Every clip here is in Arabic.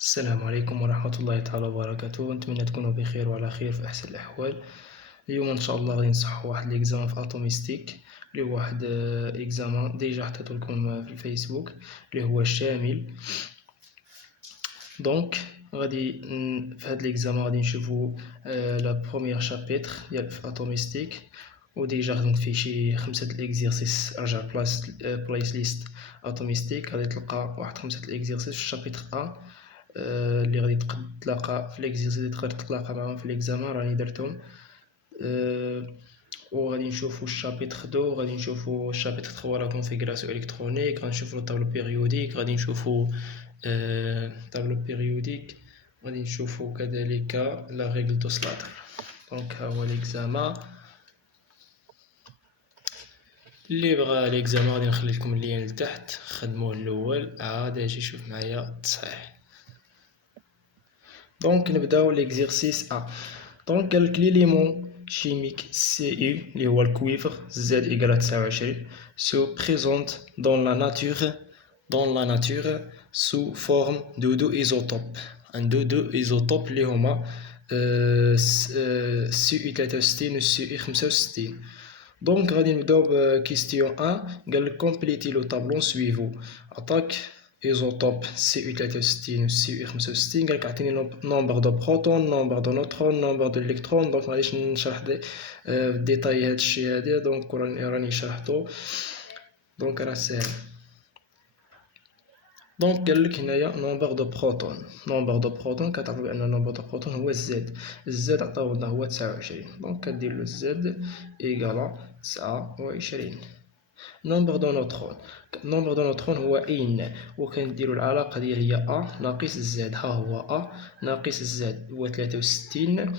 السلام عليكم ورحمة الله تعالى وبركاته. نتمنى تكونوا بخير وعلى خير في أحسن الأحوال. اليوم إن شاء الله غادي نصحوا واحد ليكزام في اتوميستيك اللي هو واحد إكزامان ديجا حطيتو لكم في الفيسبوك اللي هو شامل. دونك غادي في هاد ليكزامان غادي نشوفو لا بروميير شابيتر ديال في اتوميستيك، وديجا خدمت فيه شي 5 الإكزيرسيس. رجع بلايس ليست اتوميستيك غادي تلقى واحد 5 الإكزيرسيس في الشابيتر أ اللي غادي تلقى في ليكزيرسيس اللي تقدر تتلاقى معاهم في ليكزامان راني درتهم. وغادي نشوفو الشابيتر دو، غادي نشوفو الشابيتر 3 لا كونفيغوراسيون الكترونيك، غادي نشوفو الطابلو بيريوديك، غادي نشوفو طابلو بيريوديك، غادي نشوفو كذلك لا ريغل دو سلاتر. دونك ها هو ليكزامان. اللي بغى ليكزامان غادي نخلي لكم اللين لتحت، خدموه الاول عاد اجي يشوف معايا التصحيح. دونك نبداو ليكزيرسيس ا. دونك قالك ليليمون chimique Cu اللي هو الكويفر Z égale à 29 se présente dans la nature sous forme de deux isotopes. deux isotopes اللي هما Cu63 و Cu65. دونك غادي نبداو بكيستيون 1. قالك كومبليتي لو طابلون سويفو. عطاك ايزوتوب Cu63 و Cu65، قالك عطيني نومبر دو بروتون، نومبر دو نوترون، نومبر دو الكترون. دونك مغاديش نشرح ديتاي هاد الشي هذا، دونك راني شرحتو، دونك راه ساهل. دونك قالك هنايا نومبر دو بروتون، كتعرفو بأن نومبر دو بروتون هو الزد عطاو لنا هو 29. دونك كدير له الزد إيكالا 29. نومبر دو نوترون هو ان، وكنديرو العلاقة ديال هي ا ناقص زد. ها هو ا ناقص زد هو 63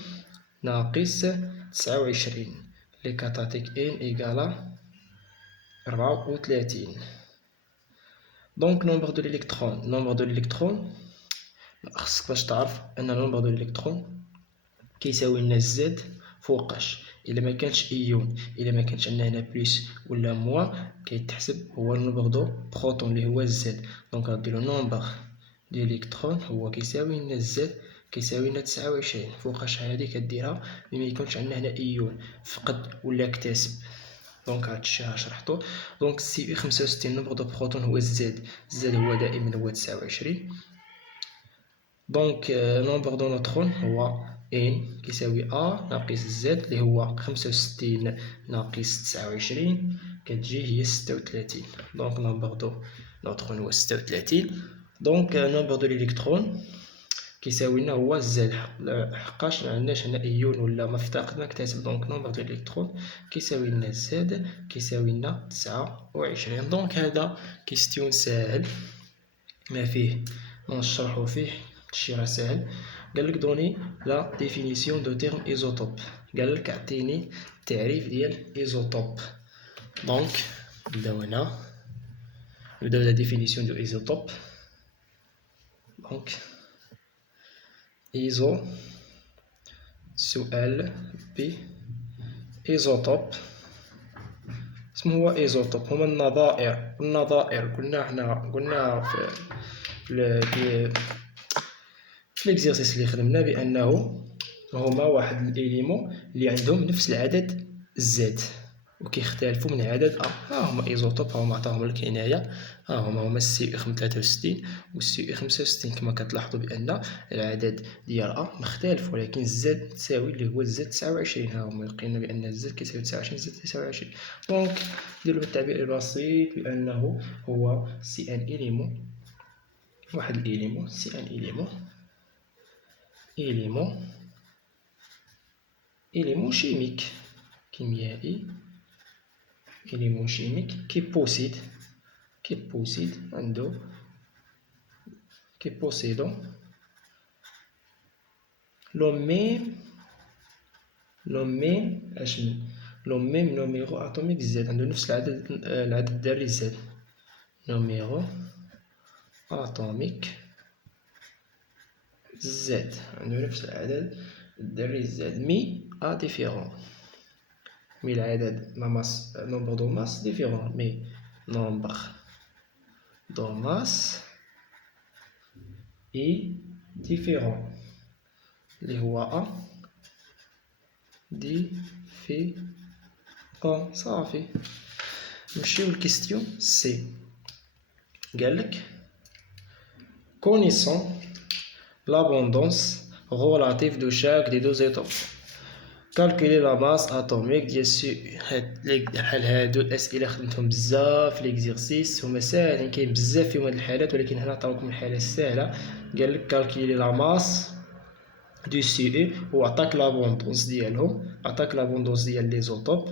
ناقص 29 اللي كتعطيك ان إيكالا 34. دونك نومبر دو الالكترون خصك باش تعرف ان نومبر دو الالكترون كيساوي لنا زد فوقاش. الا ما كانش ايون، الا ما كانش عندنا هنا بلس ولا موان، كيتحسب هو نومبر دو بروتون اللي هو زد. دونك غديرو نومبر ديال الالكترون هو كيساوي لنا زد كيساوي لنا 29 فوقاش. هادي كديرها ملي ميكونش عندنا هنا ايون، فقد ولا اكتسب. دونك هادشي شرحتو. دونك سي 65 نومبر دو بروتون هو الزد هو دائما هو 29. دونك نومبر دو نوترون هو ان كيساوي ا ناقص زد اللي هو 65 ناقص 29 كتجي هي 36. دونك نومبر دو نوترون هو 36. دونك نومبر دو الالكترون كيساوي لنا هو زد، حقاش معندناش هنا ايون ولا ما افتقدنا نكتسب. دونك نومبر دو الالكترون كيساوي لنا زد كيساوي لنا 29. دونك هذا كيستيون ساهل ما فيه نشرحو فيه، هادشي راه ساهل. قالك دوني لا ديفينيسيون دو تيرم ايزوتوب، قالك عطيني التعريف ديال ايزوتوب. دونك نبداو هنا، نبداو لا ديفينيسيون دو ايزوتوب. دونك ايزو سؤال بي ايزوتوب. اسمه هو ايزوتوب هما النظائر قلنا في ليكزيرسيس اللي خدمنا بانه هما واحد الاليمون اللي عندهم نفس العدد زد وكيختلفوا من عدد ا. ها هما ايزوتوب، ها هما عطاهم لك هنايا، ها هما السي 63 والسي 65. كما كتلاحظوا بان العدد ديال ا مختلف، ولكن الزد تساوي اللي هو الزد 29. ها هما لقينا بان الزد كيساوي 29 زد 29. دونك نديرو بالتعبير البسيط بانه هو سي ان اليمون، واحد الاليمون سي ان إليمون شيميك كيميائي، إليمون شيميك كيبوسيدو لو ميم نوميرو أتوميك زد، عنده نفس العدد الذري زد. نوميرو أتوميك زد عنده نفس العدد الذري زد، مي أ ديفيرون. مي العدد نومبر دو ماس ديفيرون، مي نومبر دو ماس اي ديفيرون اللي هو أ ديفيرون. صافي. نمشيو للكيستيون سي. قالك connaissant l'abondance relative de chaque des deux étapes calculer la masse atomique ديال السي. بحال هادو الاسئله خدمتهم بزاف في ليكزيرسيس، هما ساهلين، كاين بزاف فيهم هاد الحالات، ولكن هنا عطاوكم الحاله السهله. قالك calculer la masse du سي وعطاك لابوندونس ديالهم، عطاك لابوندونس ديال لي زوتوب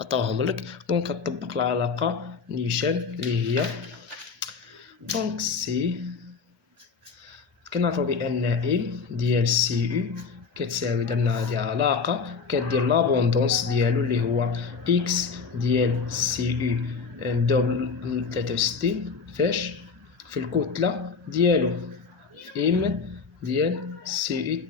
عطاهم لك. دونك كتطبق العلاقه نيشان اللي هي دونك سي. كنعرفو بان ام ديال سي او كتساوي، درنا هادي علاقه كدير لابوندونس ديالو اللي هو اكس ديال سي او مدوبل 63 فاش في الكتله ديالو ام ديال سي او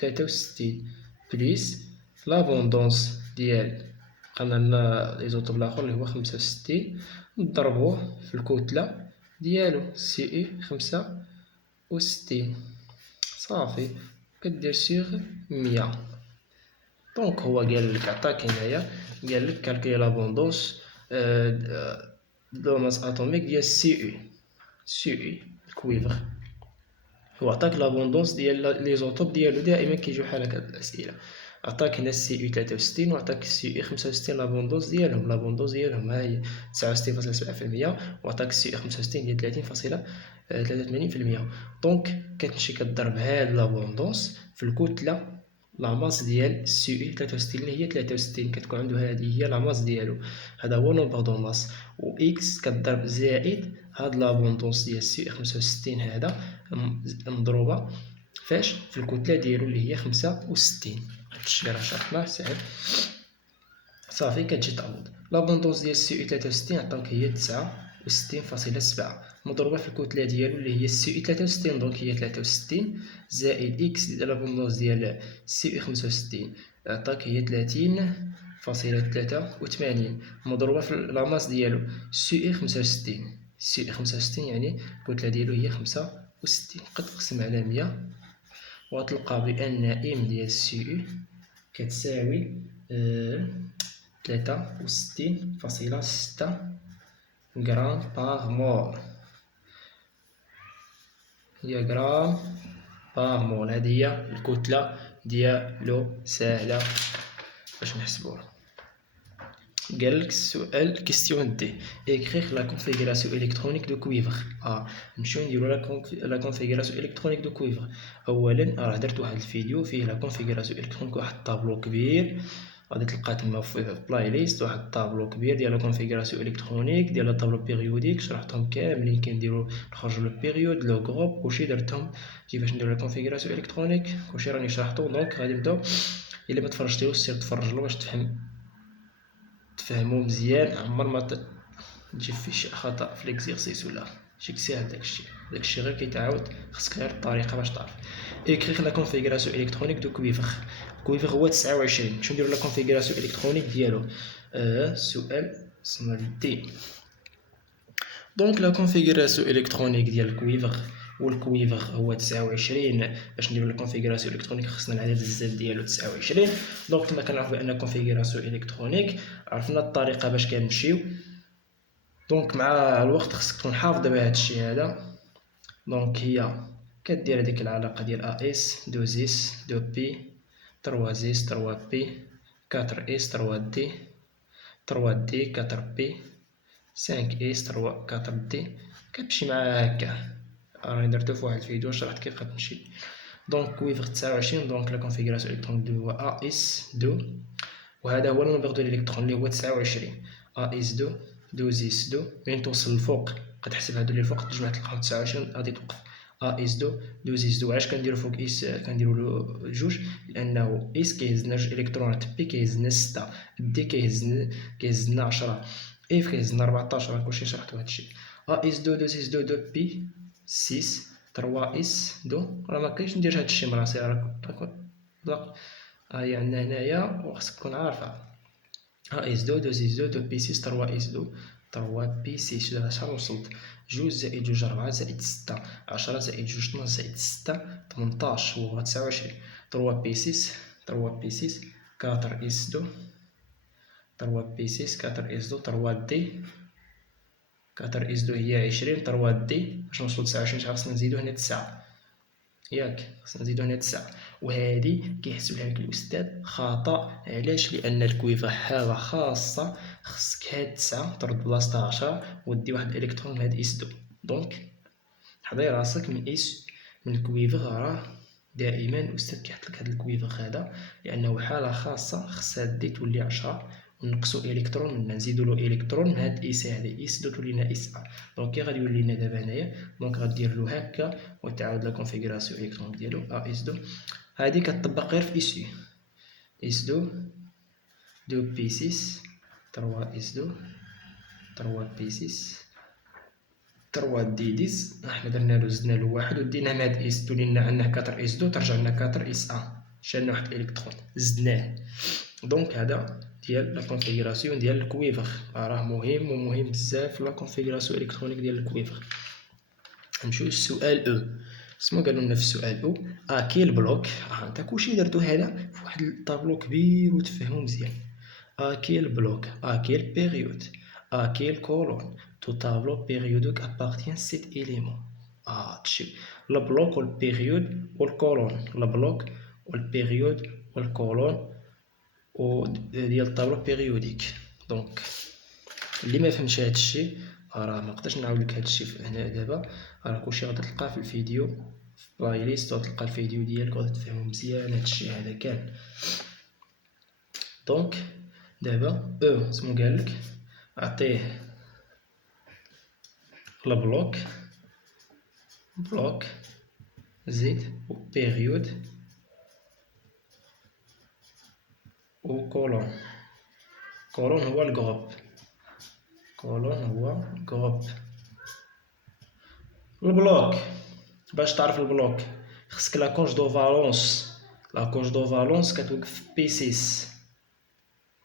63 بليس لابوندونس ديال قلنا لنا ليزوتوب الاخر اللي هو 65 نضربوه في الكتله ديالو سي او 65 صافي كدير سيغ 100. دونك هو قالك عطاك هنايا قالك كالكولي لابوندونس دو ماس اتوميك ديال سي او. سي او الكويفر هو عطاك لابوندونس ديال لي زوتوب ديالو، دائما كيجيو بحال هكا الاسئله. عطاك هنا سي او 63 وعطاك سي او 65 لابوندونس ديالهم، لابوندونس ديالهم ها هي 69.7%، وعطاك سي او 65 ديال 30.83%. دونك كتمشي كضرب هاد لابوندونس في الكتله لا ماس ديال سي او 63 اللي هي 63 كتكون عنده هذه هي لا ماس ديالو، هذا هو نومبر دو ماس، و اكس كضرب زائد هاد لابوندونس ديال سي او 65 هذا مضروبه فاش في الكتله ديالو اللي هي 65. هادشي راه شرحناه ساهل صافي. كتجي تعوض لابوندونس ديال سي او 63 عطاوك هي 69.7 مضروبه في الكتله ديالو اللي هي سي او 63، دونك هي 63 زائد اكس ديال لابوندونس ديال سي او 65 عطاك هي 30.83 مضروبه في لاماس ديالو سي او 65. سي او 65 يعني الكتله ديالو هي 65 قد تقسم على 100 وغتلقى بان ام ديال سي او كتساوي 63.6 غرام باغ مول. هي غرام باغ مول، هذه هي الكتله ديالو ساهله باش نحسبوها. قالك السؤال كيستيون دي écrire la configuration électronique de cuivre. نمشيو نديرو لا configuration électronique de cuivre. اولا راه درت واحد الفيديو فيه لا configuration électronique، واحد الطابلو كبير غادي تلقى تما في بلاي ليست واحد الطابلو كبير ديال لا configuration électronique ديال الطابلو بيريوديك، شرحتهم كاملين كنديرو نخرجو لو بيريود لو غروب كلشي درتهم كيفاش نديرو لا configuration électronique كلشي راني شرحتو. دونك غادي نبداو، الا ما تفرجتيوش سير تفرج له باش تفهمو مزيان، عمر ما تجي فيه شي خطا في ليكزيرسيس ولا شي ساهل. داكشي غير كيتعاود، خصك غير الطريقه باش تعرف. écrire la configuration électronique de cuivre. الكويفر هو 29. شنو نديرو لا configuration électronique ديالو؟ سؤال صنع دي. دونك لا configuration électronique ديال الكويفر، والكويفر هو 29. باش نديرو لا configuration électronique خصنا العدد الزاد ديالو 29. دونك كما كنعرفو بان configuration électronique عرفنا الطريقه باش كنمشيو. دونك مع الوقت خصك تكون حافظ بهذا الشيء هذا. دونك هي كدير هذيك العلاقه ديال ا اس 2 اس 2 بي 3 اس 3 بي 4 اس 3 دي 3 دي 4 بي 5 اس 3 4 دي كتمشي معاها هكا. راني درتو في واحد الفيديو شرحت كيف غتمشي. دونك كويفر 29. دونك لا كونفيغوراسيون الكترونيك هو ا اس 2 وهذا هو النومبر دو الالكترون اللي هو 29. ا اس 2 2 اس 2 من توصل للفوق كتحسب هادو اللي الفوق تجمع تلقاهم 29 غادي توقف. ا اس 2 2 اس 2 علاش كنديرو فوق اس كنديرو له جوج؟ لانه اس كيهزنا جوج الكترونات، بي كيهزنا 6، دي كيهزنا 10، اف كيهزنا 14. كلشي شرحتو هادشي. ا اس 2 2 اس 2 2 بي 6 3 اس 2 راه مكاينش ندير هادشي مراسي راه هي عندنا هنايا وخصك تكون عارفها. ا اس 2 2 اس 2 2 بي 6 3 اس 2 3 بي 6. دابا شحال وصلت؟ 2 زائد 2 4 زائد 6 10 زائد 2 12 زائد 6 18 هو 29. 3 بي 6 3 بي 6 4 اس 2 3 بي 6 4 اس 2 3 دي 4 اس 2 هي 20. 3 دي باش نوصلو 29 خاصنا نزيدو هنا 9 ياك، خاصنا نزيدو هنا 9. وهادي كيحسبلها لك الأستاذ خطأ. علاش؟ لأن الكويفر حالة خاصة، خصك هاد 9 ترد بلاصتها 10 ودي واحد الإلكترون لهاد اس 2. دونك حضي راسك من الكويفر. راه دائما الأستاذ كيحطلك هاد الكويفر هذا لأنه حالة خاصة، خص هاد دي تولي 10 ونقصو إلكترون منا نزيدولو إلكترون من هاد إس هادي إس 2 تولينا إس أ. دونك كي غادي يولي لنا دابا هنايا، دونك غديرلو هكا وتعاود لا كونفيغوراسيون إلكترونيك ديالو أ إس 2. هادي كتطبق غير في إس يو. إس 2 2 بي 6 3 إس 2 3 بي 6 3 دي 10. حنا درنالو زدنالو واحد ودينا مع هاد إس تولي لنا عندنا 4 إس 2 ترجع لنا 4 إس أ. شالنا واحد الإلكترون زدناه. دونك هذا ديال لا كونفيغوراسيون ديال الكويفر. راه مهم ومهم بزاف لا كونفيغوراسيون الكترونيك ديال الكويفر. نمشيو للسؤال او. سمو قالوا لنا في السؤال او كي البلوك. انت كلشي درتو هذا في واحد الطابلو كبير وتفهمو مزيان. كي البلوك كي البيريود كي الكولون تو طابلو بيريودك appartient cet élément. تشوف البلوك والبيريود والكولون، البلوك والبيريود والكولون و ديال الطابلو بيريوديك. دونك اللي ما فهمش هذا الشيء راه ما نقدرش نعاود لك هذا الشيء هنا دابا. راه كلشي غادي تلقاه في الفيديو في بلاي ليست، وتلقى الفيديو ديالك وغادي تفهمو مزيان هذا الشيء هذا كامل. دونك دابا او سمو قالك عطيه البلوك بلوك زيد بيريود و كولون. كولون هو الجروب، كولون هو جروب. البلوك باش تعرف البلوك خصك لا كوش دو فالونس. لا كوش دو فالونس كتوقف في بي 6.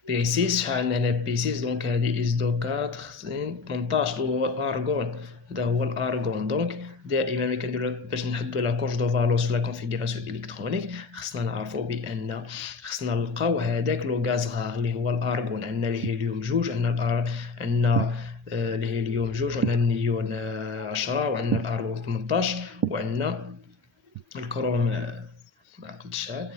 بي 6 شحال عندنا هنا بي 6؟ دونك هادي اس دو 4 18 هو ارغون. هذا هو الارغون. دونك دائما ملي كنديرو باش نحدو لا كوش دو فالونس في لا كونفيغوراسيون الكترونيك خصنا نعرفو بان خصنا نلقاو هذاك لو غاز غار اللي هو الارغون. عندنا الهيليوم 2، عندنا الهيليوم 2 وعندنا النيون 10 وعندنا الارغون 18 وعندنا الكروم ما عقلتش شحال.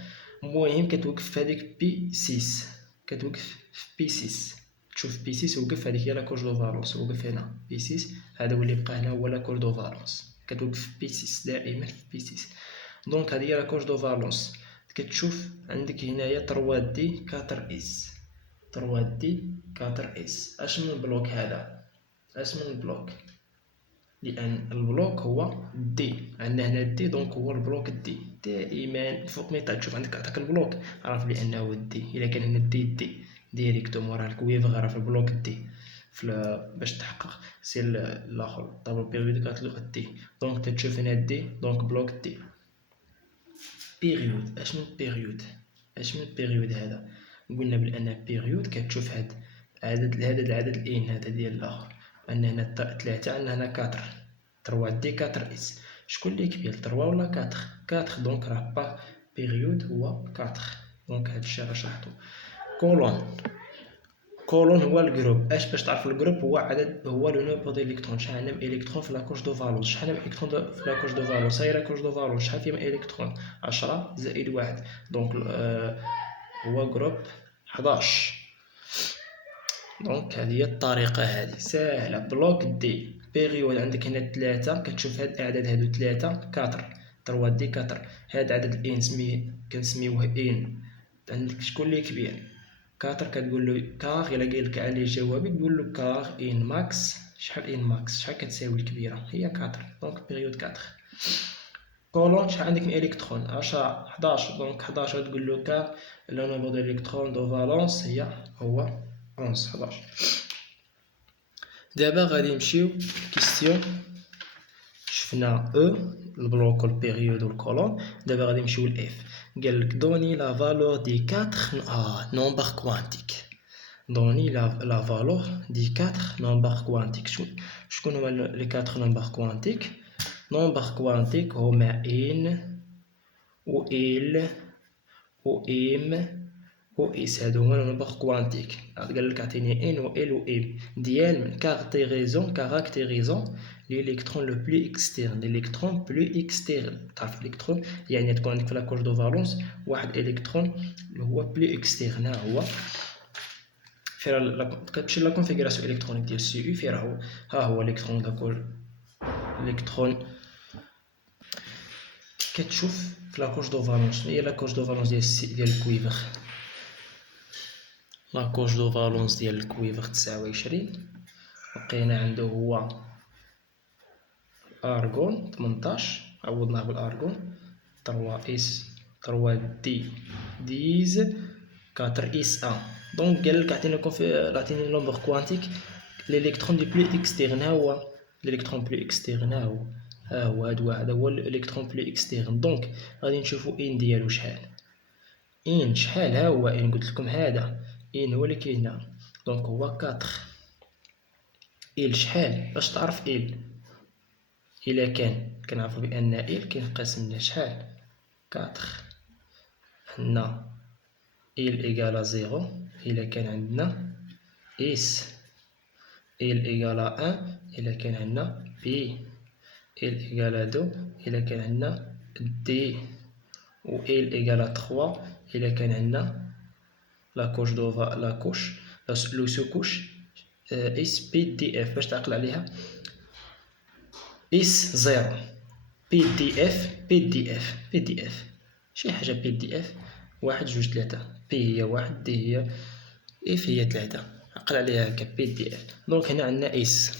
المهم كتوقف في هذيك بي 6، كتوقف في بي 6. تشوف بي 6 وقف، هذيك هي لا كوش دو فالونس. وقف هنا بي 6، هذا هو اللي بقى هنا هو لا كوش دو فالونس. كتوقف في بي 6 دائما في بي 6. دونك هذه هي لا كوش دو فالونس. كتشوف عندك هنايا 3 دي 4 اس 3 دي 4 اس. اش من البلوك هذا؟ اش من البلوك؟ لان البلوك هو دي. عندنا هنا دي، دونك هو البلوك دي. دائما فوق مي تشوف عندك عطاك البلوك عرف بانه دي. الا كان هنا دي ديريكتومون راه الكويفر غير في البلوك دي. باش تحقق سي الاخر الطابلو بيريوديك غتلقى دي. دونك تشوف هنا دي، دونك بلوك دي. بيريود. اش من بيريود؟ اش من بيريود هذا؟ قلنا بان بيريود كتشوف هذا العدد الان هذا ديال الاخر. عندنا هنا 3، عندنا هنا 4. 3 دي 4 اس. شكون اللي كبير 3 ولا 4؟ 4. دونك راه با بيريود هو 4. دونك هادشي راه شرحتو. كولون. كولون هو الجروب. اش باش تعرف الجروب؟ هو عدد، هو لو نومبر ديال الالكترون. شحال عندنا من الكترون في لاكوش دو فالونس؟ شحال من الكترون في لاكوش دو فالونس؟ هاي لاكوش دو فالونس شحال فيها من الكترون؟ 10 زائد 1. دونك هو جروب 11. دونك هذه هي الطريقه هذه ساهله. بلوك دي. بيريود عندك هنا 3، كتشوف هاد الاعداد هادو 3 4 3 دي 4. هاد عدد الان كنسميوه ان. عندك شكون اللي كبير؟ 4 كتقول له كار. الا قال لك عليه جوابي تقول له كار ان ماكس. شحال ان ماكس؟ شحال كتساوي الكبيره؟ هي 4. دونك بيريود 4. كولون شحال عندك من الكترون؟ 10 11. دونك 11 تقول له كار لو نومبر دو الكترون دو فالونس هو 11. دابا غادي نمشيو كيستيون. شفنا او البلوك والبيريود والكولون. دابا غادي نمشيو لاف. قال لك دوني لا فالور دي 4 نومبر كوانتيك. donner la valeur des 4 nombres quantiques. شكون هما les 4 nombres quantiques؟ nombres quantiques هما n و l و m و s. هادو هما nombres quantiques. قالك عطيني n و l و m ديال من caractérisant l'électron le plus externe. l'électron plus externe تعرف الالكترون يعني تكون عندك في لاكوش دو فالونس واحد الالكترون اللي هو بلو اكسترن. ها هو كتمشي لا كونفيغوراسيون الكترونيك ديال السي يو فين هو. ها هو الالكترون داكور الالكترون كتشوف في لاكوش دو فالونس. هي لاكوش دو فالونس ديال الكويفر. لاكوش دو فالونس ديال الكويفر 29 لقينا عنده هو ارغون 18 عوضناه بالارغون 3 اس 3 دي 10 4 اس 1. دونك قالك عطيني نومبر كوانتيك الالكترون دي بلو اكسترن. ها هو الالكترون بلو اكسترن. ها هو هذا هو الالكترون بلو اكسترن. دونك غادي نشوفو ان ديالو شحال. ان شحال؟ ها هو ان قلت لكم هذا ان هو اللي كاين هنا. دونك هو 4. ال شحال؟ باش تعرف ال الا كنعرفو بان ال كينقسم لنا شحال 4. عندنا ال ايكالا 0 الا كان عندنا اس. ال ايكالا 1 الا كان عندنا بي. ال ايكالا 2 الا كان عندنا دي. و ال ايكالا 3 الا كان عندنا لاكوش لو سوكوش اس بي دي اف. باش تعقل عليها اس 0 بي دي اف بي دي اف شي حاجه بي دي اف 1 2 3. بي هي 1 دي هي اف هي 3. عقل عليها هكا بي دي اف. دونك هنا عندنا اس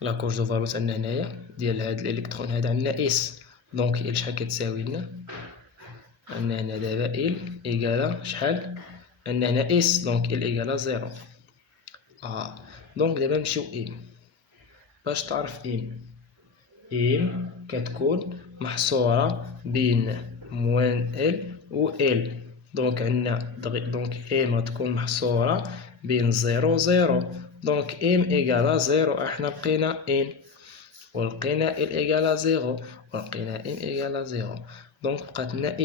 لاكوش دو فالونس عندنا هنايا ديال هاد الالكترون هذا عندنا اس. دونك ال شحال كتساوي لنا؟ عندنا هنا دابا ال ايكالا شحال؟ عندنا هنا اس دونك ال ايكالا 0. دونك دابا نمشيو ام. باش تعرف ام كتكون محصورة بين موان ال و ال. دونك عندنا دونك ام غتكون محصورة بين 0 و 0. دونك ام ايكالا 0. احنا لقينا ان ولقينا ال ايكالا 0 ولقينا ام ايكالا 0. دونك بقات لنا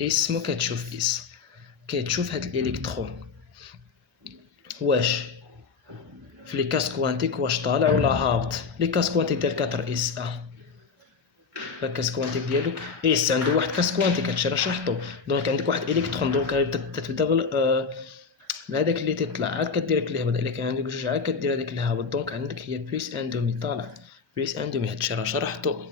اس مو كتشوف كتشوف هاد الالكترون واش في لي كاس كوانتيك واش طالع ولا هابط. لي كاس كوانتيك ديال 4 اس الكاس كوانتيك ديالو اس عنده واحد كاس كوانتيك هادشي راه شرحتو. دونك عندك واحد الكترون دونك تتبدا بهذاك اللي تيطلع عاد كدير لك اللي هبط. الا كان عندك جوج عاد كدير هذاك اللي هابط. دونك عندك هي بليس ان دومي طالع بليس ان دومي. هادشي راه شرحتو.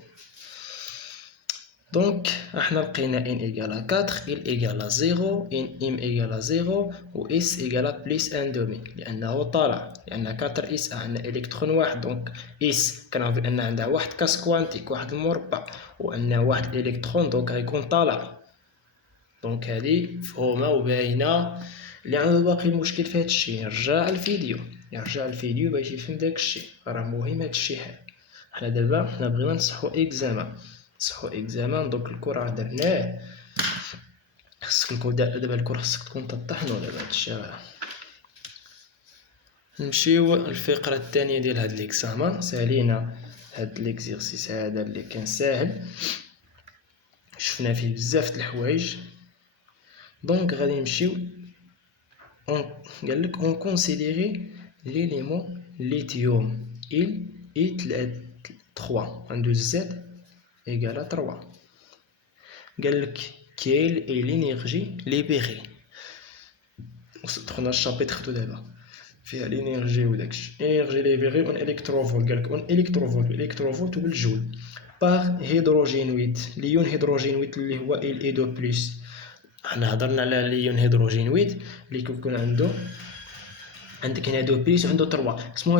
دونك احنا لقينا ان ايكالا 4 ال ايكالا 0 ان ام ايكالا 0 و اس ايكالا بليس ان دومي لانه طالع لان 4 اس عندنا الكترون واحد. دونك اس كنعرف بان عندها واحد كاس كوانتيك واحد المربع وعندنا واحد الالكترون دونك غيكون طالع. دونك هذه مفهومه وباينه. اللي عنده باقي مشكل في هادشي يرجع الفيديو باش يفهم داكشي راه مهم هادشي. حنا دابا بغينا نصحو اكزامان. دوك الكور راه درناه. خصك دابا الكور خصك تكون تطحنو دابا هادشي. نمشيو للفقره الثانيه ديال هاد ليكزامان. سالينا هاد ليكزيرسيس هذا اللي كان ساهل شفنا فيه بزاف د الحوايج. دونك غادي نمشيو قالك اون كونسيديري ليليمون ليثيوم il est 3 عنده زد égale 3. قالك quelle est l'énergie libérée. دخلنا الشابيتر خدو دابا فيها الانرجي وداكشي. انرجي ليبيري اون الكتروفولت. قالك اون الكتروفولت بالجول باغ هيدروجينويد ليون هيدروجينويد اللي هو ال اي 2 بلس. حنا هضرنا على ليون هيدروجينويد اللي كيكون عندك هنا 2 بلس وعنده 3 اسمه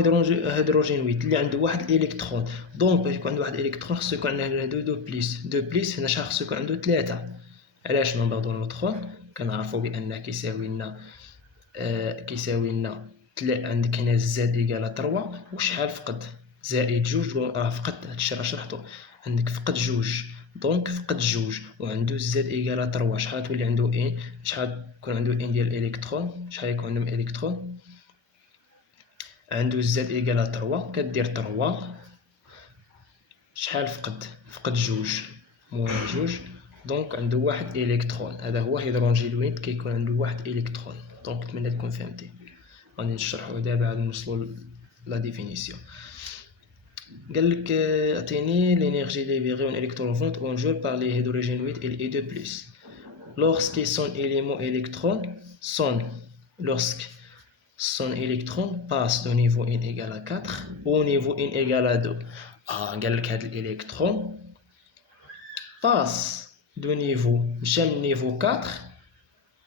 هيدروجينويد اللي عنده واحد الالكترون. دونك باش يكون عنده واحد الالكترون خصو يكون عنده 2 بلس هنا شحال خصو يكون عنده 3. علاش نمبر دو نوترون كنعرفوا بان كيساوي لنا عندك هنا زد ايكالا 3 وشحال فقد زائد 2 راه فقد. هادشي راه شرحتو عندك فقد 2 دونك فقد جوج وعندو زد إيكالا تروا. شحال تولي عندو ان؟ شحال يكون عندو ان ديال الإلكترون؟ شحال يكون عندهم إلكترون؟ عندو زد إيكالا تروا، كدير تروا شحال فقد جوج موان جوج، دونك عندو واحد إلكترون. هذا هو هيدروجينويد كيكون عندو واحد إلكترون. دونك نتمنى تكون فهمتي. غادي نشرحو دابا عاد نوصلو لا ديفينيسيون. قالك اعطيني l'énergie libérée en électronvolt en joule par les hydrogénoïdes et les E2+. Lorsque son élément électron passe de niveau n égale à 4 au niveau n égale à 2. قالك هاد الإلكترون passe de niveau مشى من niveau 4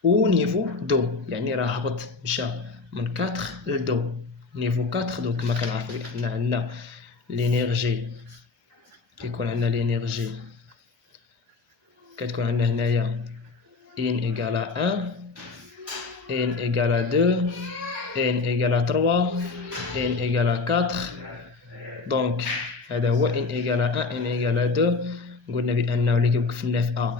au niveau 2، يعني راه هبط مشى من 4 ل 2. niveau 4 دوك كما كنعرفو بأن عندنا لينيرجي، كيكون عندنا لينيرجي كتكون عندنا هنايا ان إيكالا 1 ان إيكالا 2 ان إيكالا 3 ان إيكالا 4. دونك هذا هو ان إيكالا 1 ان إيكالا 2. قلنا بأنه اللي كيوقفنا في أ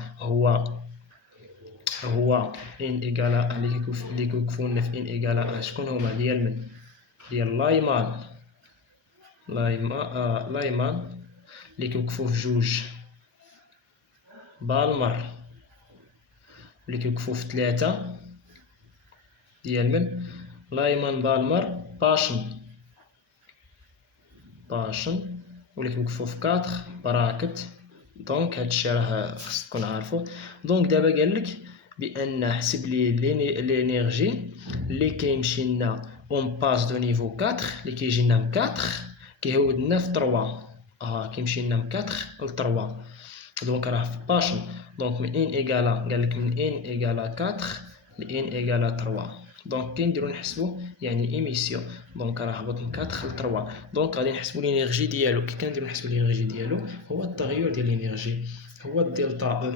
هو ان إيكالا اللي كيوقفونا في ان إيكالا 1 شكون هما؟ ديال من؟ ديال لايمان اللي كيوقفو في جوج، بالمر اللي كيوقفو في 3 ديال من؟ لايمان بالمر باشن واللي كيوقفو في 4 براكت. دونك هادشي راه خصك تكون عارفو. دونك دابا قالك بأن حسب لي لينيرجي اللي كيمشي لنا اون باس دو نيفو 4 اللي كيجي لنا من 4 كيهود لنا في 3. كيمشي لنا من 4 ل 3. دونك راه في باشن. دونك من ان إيكالا قالك من ان إيكالا 4 ل ان إيكالا 3. دونك كي نديرو نحسبو يعني ايميسيون، دونك راه هبط من 4 ل 3. دونك غادي نحسبو لينيرجي ديالو. كي كنديرو نحسبو لينيرجي ديالو هو التغير ديال لينيرجي، هو الدلتا او.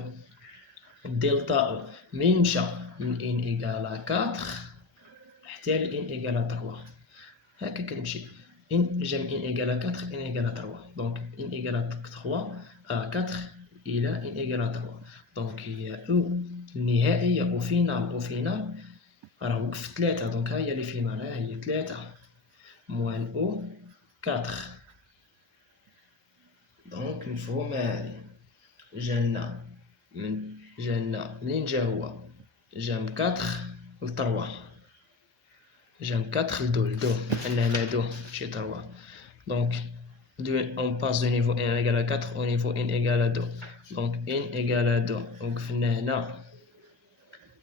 الدلتا او منين مشى؟ من ان إيكالا 4 حتى ل ان إيكالا 3. هكا كنمشي ان جا من ان إيكالا 4 ان إيكالا 3. دونك ان إيكالا 3 4 الى ان إيكالا 3. دونك هي او النهائيه او فينال راه وقف في 3. دونك ها هي لي فينال، ها هي 3 موان او 4. دونك مفهوم هادي. جانا منين جا؟ هو جا من 4 ل 3. جا من 4 ل 2 عندنا هنا 2 ماشي 3. دونك on passe de niveau n égale à 4 au niveau n égale à 2. donc n égale à 2 وقفنا هنا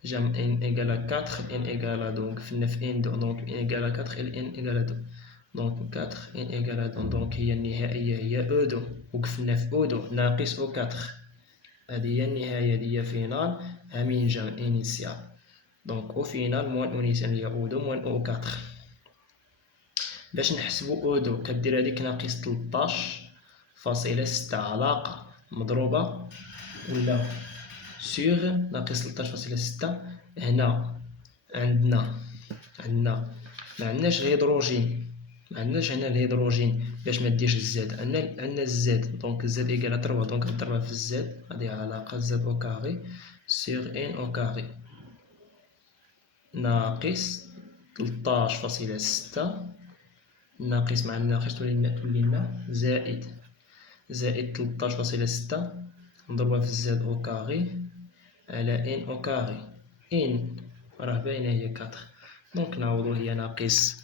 جا من n égale à 4 n égale à 2 وقفنا في n 2. donc n égale à 4 n égale à 2. donc 4 n égale à 2. donc هي النهائية هي O2. وقفنا في O2 ناقص O4. هذه هي النهاية هي فينال. منين جا من انيسيال. donc au final موان انيسيال هي O2 موان O4. باش نحسبو O2 كدير هذيك ناقص 13.6 علاقة مضروبة ولا سيغ ناقص 13.6. هنا عندنا معندناش الهيدروجين، معندناش هنا الهيدروجين باش مديرش الزاد. عندنا الزاد. دونك الزاد إيكال 3. دونك نضربها في الزاد. هادي علاقة زاد أو كاري سيغ ان أو كاري ناقص 13.6 ناقص مع الناقص تولي لنا زائد 13.6 نضربها في الزاد أو كاري على ان أو كاري. ان راه باينة هي 4. دونك نعوضو هي ناقص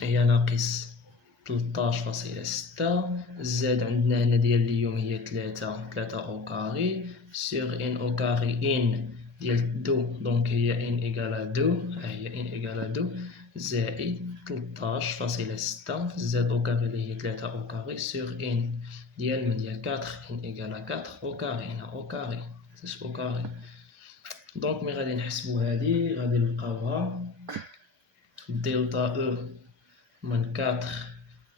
13.6. الزاد عندنا هنا ديال اليوم هي 3 أو كاري سيغ ان أو كاري. ان ديال 2 دونك هي ان إيكالا 2. هي ان إيكالا 2 زائد 13.6 في الزاد أو كاري اللي هي 3 أو كاري سيغ ان ديال من ديال 4 ان إيكالا 4 أو كاري. هنا أو كاري 6 أو كاري. دونك ملي غادي نحسبو هادي غادي نلقاوها دلتا او من 4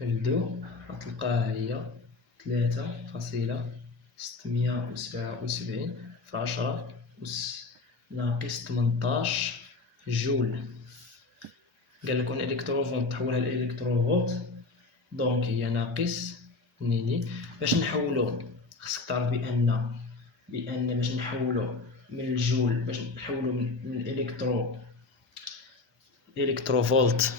ل 2 غتلقاها هي 3.677 في 10 أس ناقص 18 جول. قالك اون الكتروفولت تحولها لإلكتروفولت. دونك هي ناقص نيني. باش نحولو خصك تعرف بأن باش نحولو من الجول، باش نحولو من الإلكتروفولت،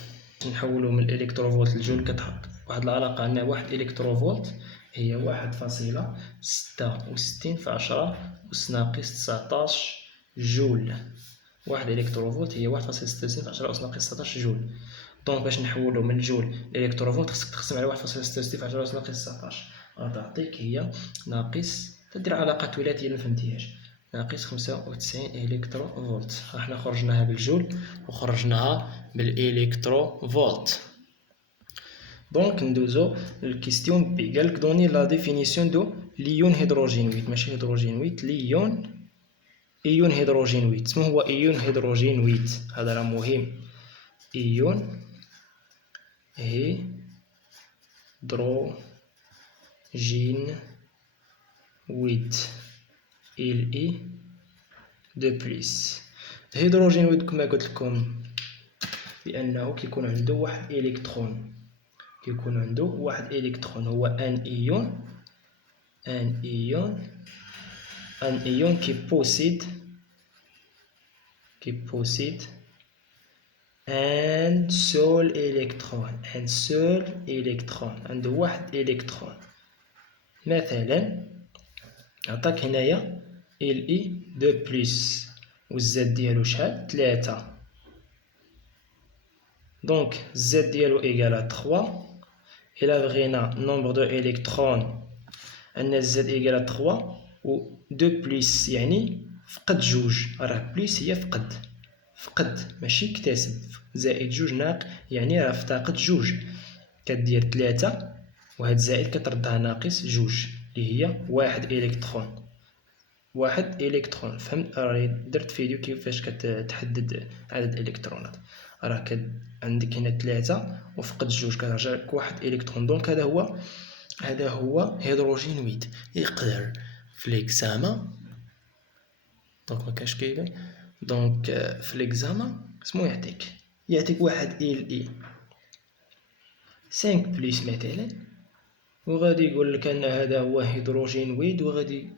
نحولو من الإلكتروفولت للجول، كتحط واحد العلاقة أن واحد إلكتروفولت هي 1.66 في 10⁻⁻19 جول. واحد إلكتروفولت هي 1.66 في 10⁻⁻19 جول. دونك باش نحولو من جول لإلكتروفولت خصك تقسم على 1.66 في 10⁻⁻19 غتعطيك هي ناقص، تدير علاقة ثلاثية مفهمتيهاش، ناقص 95 إلكتروفولت. حنا خرجناها بالجول وخرجناها بالإلكتروفولت. دونك ندوزو للكيستيون بي. قالك دوني لا ديفينيسيون دو ليون هيدروجينويت، ماشي هيدروجينويت، إيون هيدروجينويت. اسمه هو إيون هيدروجينويت، هذا راه مهم. إيون هيدروجينويت il est de plus. الهيدروجينويت كما قلت لكم بأنه كيكون عنده واحد إلكترون، هو ان ايون qui possède un seul électron، عنده واحد إلكترون. مثلا عطاك هنايا il est de plus والزاد ديالو شحال؟ 3. دونك الزاد ديالو إيكال 3. إلا بغينا نومبر دو إلكترون أن الزاد إيكال 3 و دو بليس يعني فقد جوج، راه بليس هي فقد ماشي اكتسب، زائد جوج ناق يعني راه افتقد جوج، كدير 3 وهاد زائد كتردها ناقص جوج اللي هي واحد إلكترون. فهمت؟ راني درت فيديو كيفاش كتحدد عدد الإلكترونات. راه عندك هنا 3 وفقد جوج كترجع لك واحد إلكترون. دونك هذا هو هيدروجينويد. يقدر في ليكزامان، دونك مكاش كيبان، دونك في ليكزامان اسمو يعطيك واحد إل 5 بلس مثلا، وغادي يقول لك أن هذا هو هيدروجينويد، وغادي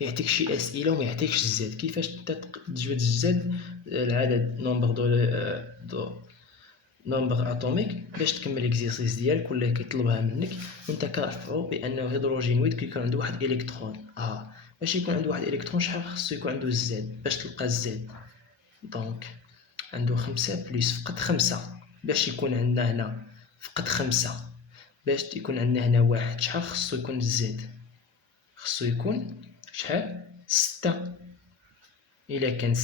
يعطيك شي أسئلة وما يعطيكش الزاد. كيفاش تجبد الزاد؟ العدد نومبر اتوميك باش تكمل اكزيرسيس ديالك ولا كيطلبها منك، وانت كتعرفو بانه هيدروجينويد كيكون عنده واحد الكترون. باش يكون عنده واحد الكترون شحال خصو يكون عنده الزاد؟ باش تلقى الزاد دونك عنده 5 بلس فقط 5. باش يكون عندنا هنا فقط 5، باش يكون عندنا هنا واحد، شحال خصو يكون الزاد؟ خصو يكون شحال؟ 6. إلا كان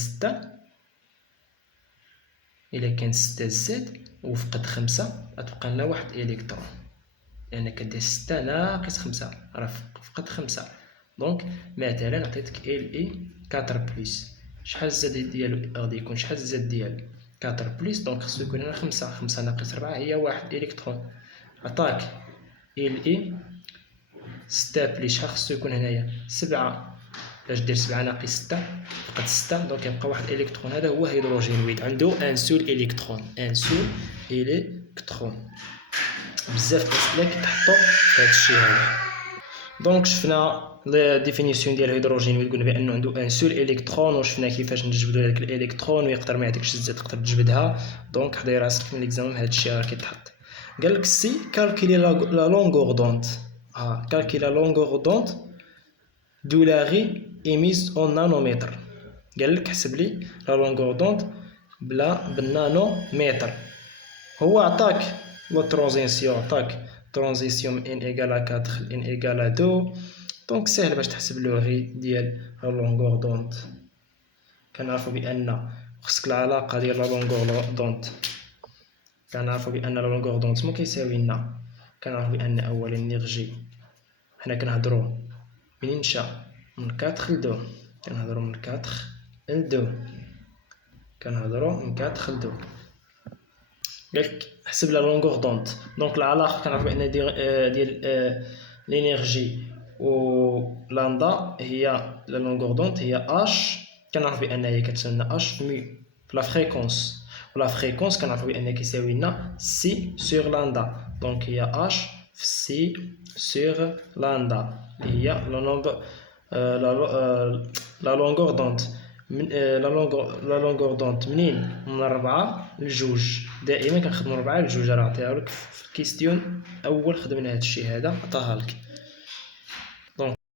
6 الزاد وفقد 5 غتبقى لنا واحد الكترون، لأن كدير 6 ناقص 5 راه فقد 5. دونك مثلا عطيتك ال 4 بلس، شحال الزاد ديالو غادي يكون؟ شحال الزاد ديال 4 بلس؟ دونك خصو يكون هنا 5 ناقص 4 هي واحد الكترون. عطاك ال 6 بلس، شحال خصو يكون هنايا؟ 7. باش دير 7 ناقص 6 فقد 6، دونك يبقى واحد الالكترون. هذا هو هيدروجينويد، عنده ان سول الكترون. بزاف الاسئله كيتحطوا في هذا الشيء هذا. دونك شفنا لا ديفينيسيون ديال الهيدروجينويد، قلنا بانه عنده ان سول الكترون، وشفنا كيفاش نجبدوا هذاك الالكترون، ويقدر ما يعطيكش الزاد تقدر تجبدها. دونك حضر راسك من ليكزامان هذا الشيء راه كيتحط. قال لك سي كالكولي لا لونغور دونت، كالكولي لا لونغور دونت دو لا ري émise en nanomètre. قال لك حسب لي لا لونغور دونت بالنانومتر. هو عطاك لا ترانزيسيون، عطاك ترانزيسيون من ان ايكال 4 ل ان ايكال 2. دونك سهل باش تحسب لو ري ديال لا لونغور دونت. كنعرفو بان خصك العلاقه ديال لا لونغور دونت، كنعرفو بان لا لونغور دونت مو كيساوي لنا، كنعرفو بان اول انرجي حنا كنهضرو منين نشا من 4 ل 2، كنهضرو من 4 ل 2، كنهضرو من 4 ل 2. قالك حسب لا لونغور دونت. دونك العلاقه كنعرفو بان ديال لينيرجي و لامدا هي لا لونغور دونت هي اش، كنعرفو بان هي كتساوي لنا اش في لا فريكونس، ولا فريكونس كنعرفو بان كيساوي لنا سي سور لامدا، دونك هي اش في سي سور لاندا اللي هي لو نومبر لا لونغور دونت من لا لونغور دونت منين من 4 لجوج. دائما كنخدمو 4 لجوج، راه عطيها لك في الكيستيون اول خدمنا هاد الشيء هذا عطاها لك.